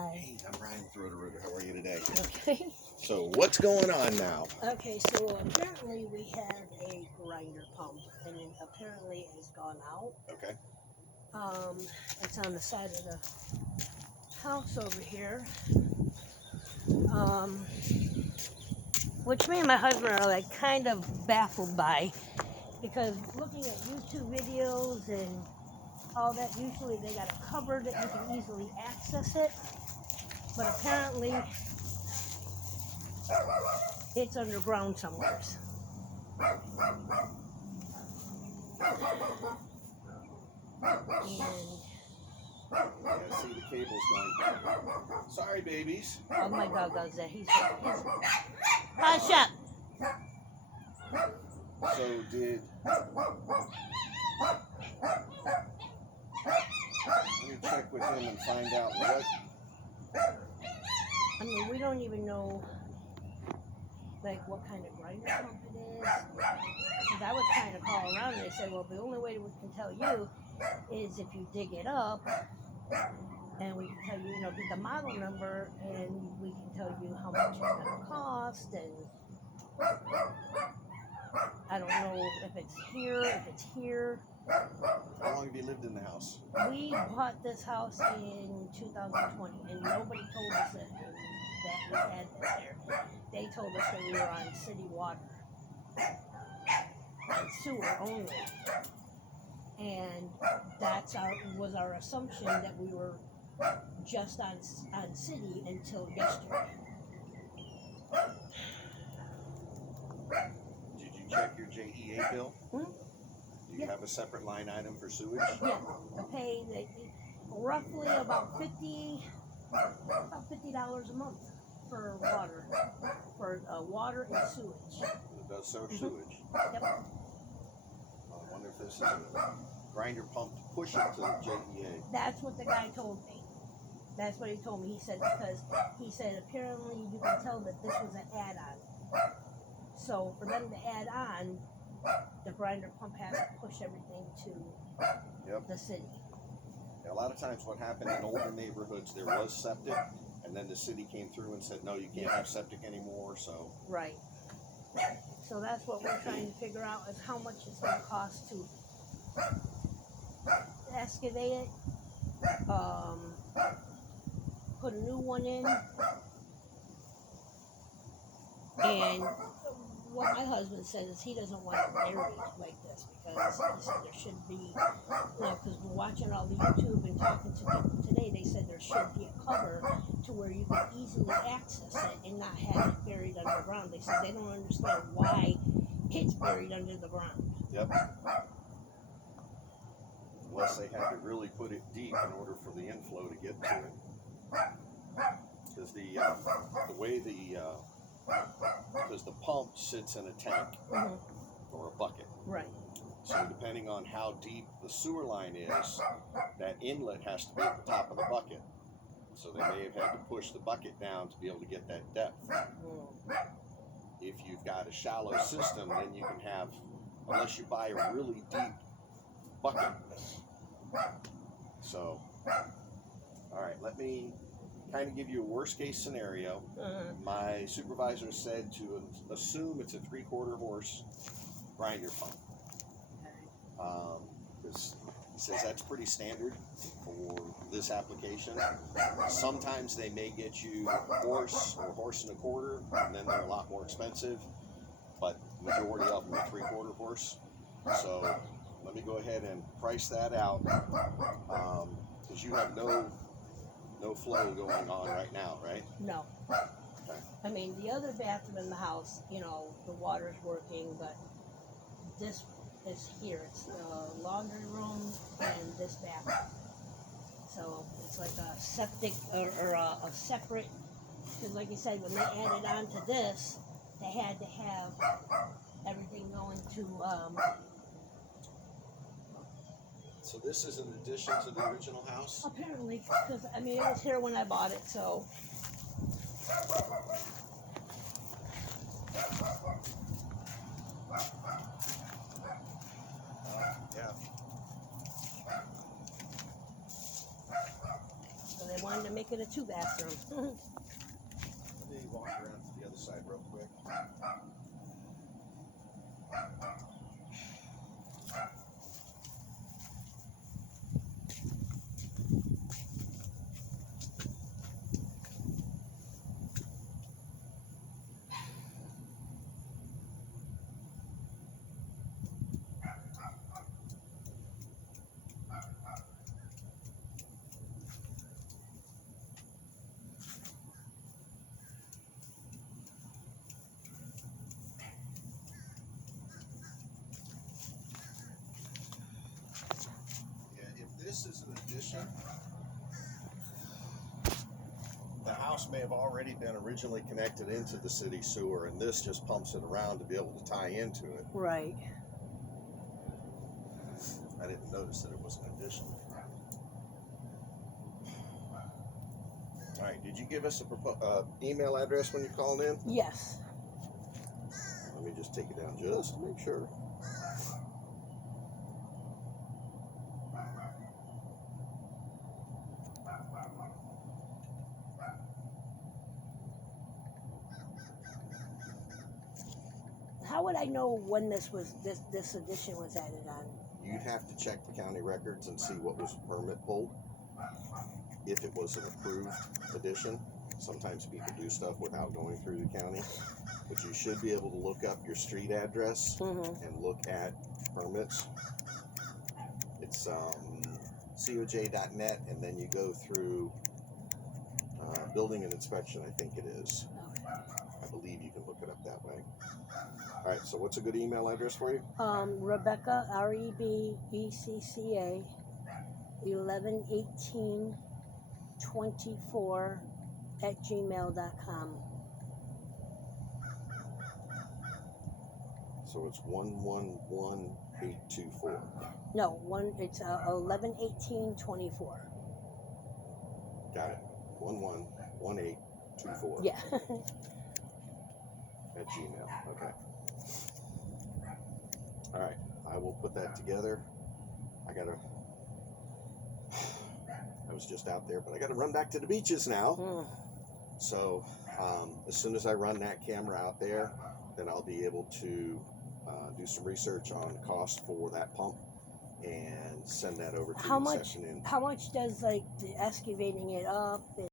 Hi. Hey, I'm Brian with Roto-Rooter. How are you today? Okay. So what's going on now? Okay, so apparently we have a grinder pump, and it apparently has gone out. Okay. It's on the side of the house over here. Which me and my husband are like kind of baffled by, because looking at YouTube videos and all that, usually they got it covered that you can easily access it, but apparently it's underground somewhere. Yeah, see the cables going down. Sorry, babies. Oh, my dog does that. He's hush up. So did... Let me check with him and find out what... I mean, we don't even know, like, what kind of grinder pump it is. Because I was trying to call around, and they said, well, the only way we can tell you is if you dig it up, and we can tell you, you know, get the model number, and we can tell you how much it's going to cost, and I don't know if it's here. How long have you lived in the house? We bought this house in 2020, and nobody told us that we had that there. They told us that we were on city water, on sewer only, and was our assumption that we were just on city until yesterday. Did you check your JEA bill? Hmm? Do you have a separate line item for sewage? Yeah, to pay roughly about $50 a month for water and sewage. It does serve sewage. Yep. I wonder if this is a grinder pump to push it to the JEA. That's what the guy told me. That's what he told me. He said apparently you can tell that this was an add-on. So for them to add on, the grinder pump has to push everything to the city. Yeah, a lot of times what happened in older neighborhoods, there was septic, and then the city came through and said, no, you can't have septic anymore, so. Right. So that's what we're trying to figure out, is how much it's going to cost to excavate it, put a new one in, and what my husband said is he doesn't want it buried like this, because he said there should be, you know, because we're watching all the YouTube and talking to people today, they said there should be a cover to where you can easily access it and not have it buried underground. They said they don't understand why it's buried under the ground. Yep. Unless they had to really put it deep in order for the inflow to get to it. Because the way because the pump sits in a tank or a bucket. Right. So depending on how deep the sewer line is, that inlet has to be at the top of the bucket. So they may have had to push the bucket down to be able to get that depth. If you've got a shallow system, then you can have, unless you buy a really deep bucket. So, all right, let me kind of give you a worst case scenario. My supervisor said to assume it's a 3/4 horse grinder pump. Because he says that's pretty standard for this application. Sometimes they may get you horse or horse and a quarter, and then they're a lot more expensive, but majority of them are 3/4 horse. So let me go ahead and price that out, because you have no flow going on right now, right? No. Okay. I mean, the other bathroom in the house, you know, the water's working, but this is here. It's the laundry room and this bathroom. So it's like a septic or a separate, because like you said, when they added on to this, they had to have everything going to, So this is in addition to the original house? apparently, because, I mean, it was here when I bought it, so. Yeah. So they wanted to make it a 2-bathroom. Let me walk around to the other side real quick. This is an addition. The house may have already been originally connected into the city sewer, and this just pumps it around to be able to tie into it. Right. I didn't notice that it was an addition. All right, did you give us a email address when you called in? Yes. Let me just take it down just to make sure. How would I know when this addition was added on? You'd have to check the county records and see what was permit pulled. If it was an approved addition, sometimes people do stuff without going through the county, but you should be able to look up your street address and look at permits. It's coj.net, and then you go through building and inspection, I think it is. I believe you can look it up that way. All right, so what's a good email address for you? Rebecca, REBECCA, 111824 at gmail.com. So it's 111824. No, it's 111824. Got it. 111824. Yeah. At Gmail. Okay. All right. I will put that together. I was just out there, but I gotta run back to the beaches now. So as soon as I run that camera out there, then I'll be able to do some research on the cost for that pump and send that over to you this afternoon. How much does like the excavating it up